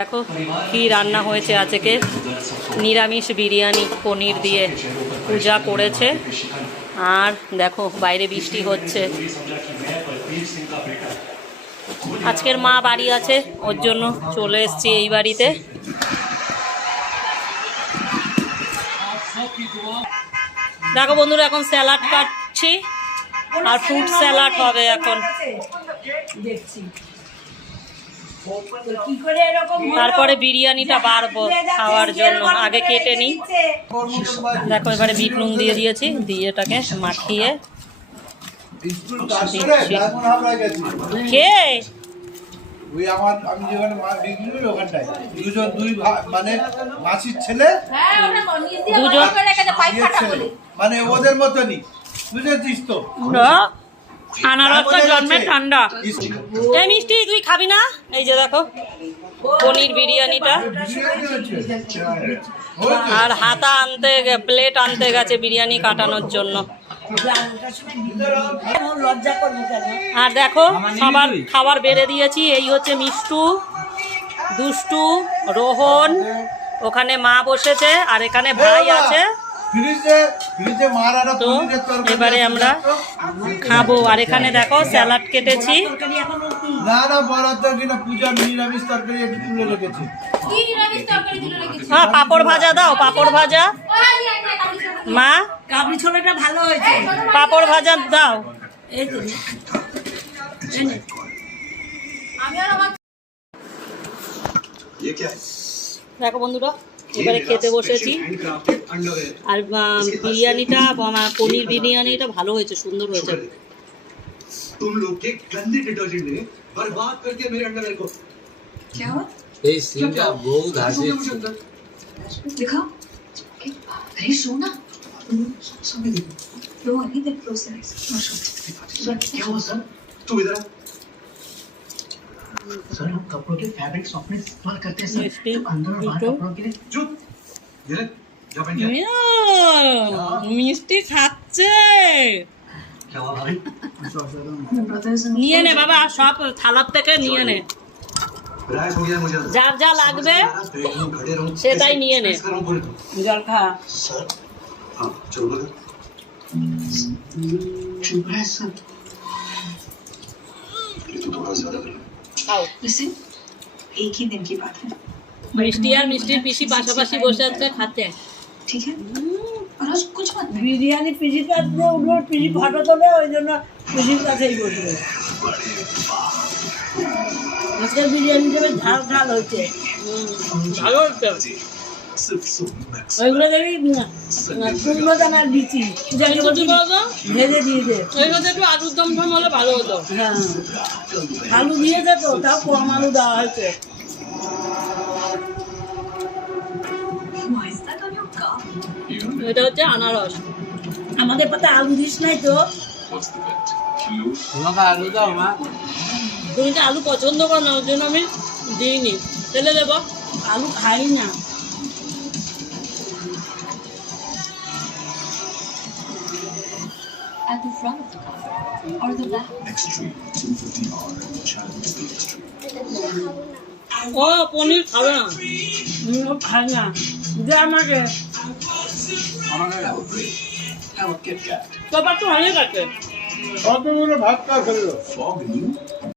দেখো কি রান্না হয়েছে আজকে। নিরামিষ বিরিয়ানি, পনির দিয়ে পূজা করেছে। আর দেখো বাইরে বৃষ্টি হচ্ছে। আজকের মা বাড়ি আছে, ওর জন্য চলে এসছি এই বাড়িতে। দেখো বন্ধুরা, এখন স্যালাড কাটছি। আর ফ্রুট স্যালাড হবে এখন। দেখছি তো কি করে এরকম হলো? তারপরে বিরিয়ানিটা বাড়বো খাওয়ার জন্য। আগে কেটে নিই। দেখো এবারে বিট নুন দিয়ে দিয়েছি। দিয়ে এটাকে মাখিয়ে ওই আমার আমি যেখানে মাছ বিক্রি করি ওখানটায়। দুজন দুই মানে মাসির ছেলে হ্যাঁ, দুজন-। মানে ওদের মতনই বুঝেছিস তো। আনারসটা জন্মে ঠান্ডা। এই মিষ্টি তুই খাবি না? এই যে দেখো পনির বিরিয়ানিটা। আর হাতা আনতে গে- প্লেট আনতে গেছে বিরিয়ানি কাটানোর জন্য। আর দেখো সবার খাবার বেড়ে দিয়েছি। এই হচ্ছে মিষ্টু দুষ্টু রোহন। ওখানে মা বসেছে আর এখানে ভাই আছে। এবারে আমরা খাব আর এখানে দেখো স্যালাড কেটেছি হ্যাঁ পাপড় ভাজা দাও পাপড় ভাজা মা কাবলি ছোলাটা ভালো হয়েছে পাপড় ভাজা দাও দেখো বন্ধুরা এবারে খেতে বসেছি আর আহ, বিরিয়ানিটা আমার পনির বিরিয়ানিটা ভালো হয়েছে সুন্দর হয়েছে तुम लोग के गंदे डिटर्जेंट ने बर्बाद कर दिया मेरे अंडरवेयर को क्या हुआ এই সিনটা বহুত हो হাসি गया मुझे अंदर दिखाओ अरे शो ना सामने देखो लो अभी देख क्लोजर सर क्या हुआ सर तुम इधर आ। सर हम कपड़ों के फैब्रिक सॉफ्टनेस इस्तेमाल करते हैं सर इसके- तो अंदर और बाहर इसको- कपड़ों के लिए चुप মিষ্টি খাচ্ছে। নিয়ে নে বাবা সব থেকে নিয়ে নে। যার যা লাগবে সেটাই নিয়ে নে। জল খা। মিষ্টি আর মিষ্টির পিসি পাশাপাশি বসে আছে খাতে ठीक है और आज कुछ मत नहीं বিরিয়ানি পিসির কাছে দিয়ে উঠবো পিসি ফটো তোলে ওই জন্য পিসির কাছেই বসবে আজকের বিরিয়ানি দেবে ঝাল ঝাল হয়েছে ভালো হচ্ছে सिर्फ सो मैक्स ওইগুলো দেখি শুকনো দানার বিচি জানি বলছি বলতো ভেজে দিয়েছে এই হচ্ছে একটু আলুর দম ঠম হলে ভালো হতো হ্যাঁ আলু দিয়েছে তো তাও কম আলু দেওয়া হয়েছে এটা হচ্ছে আনারস। আমাদের পাতে আলু দিস নাই তো। আলু দাও মা। তুমি তো আলু পছন্দ করো না ওর জন্য আমি দিইনি। তেলে দেবো। আলু খাই না। At the front of the cup or the back? ও পনির খাবে না। খাই না। যে আমাকে। তোর তো অনেক আছে কতগুলো ভাত খা ফেলল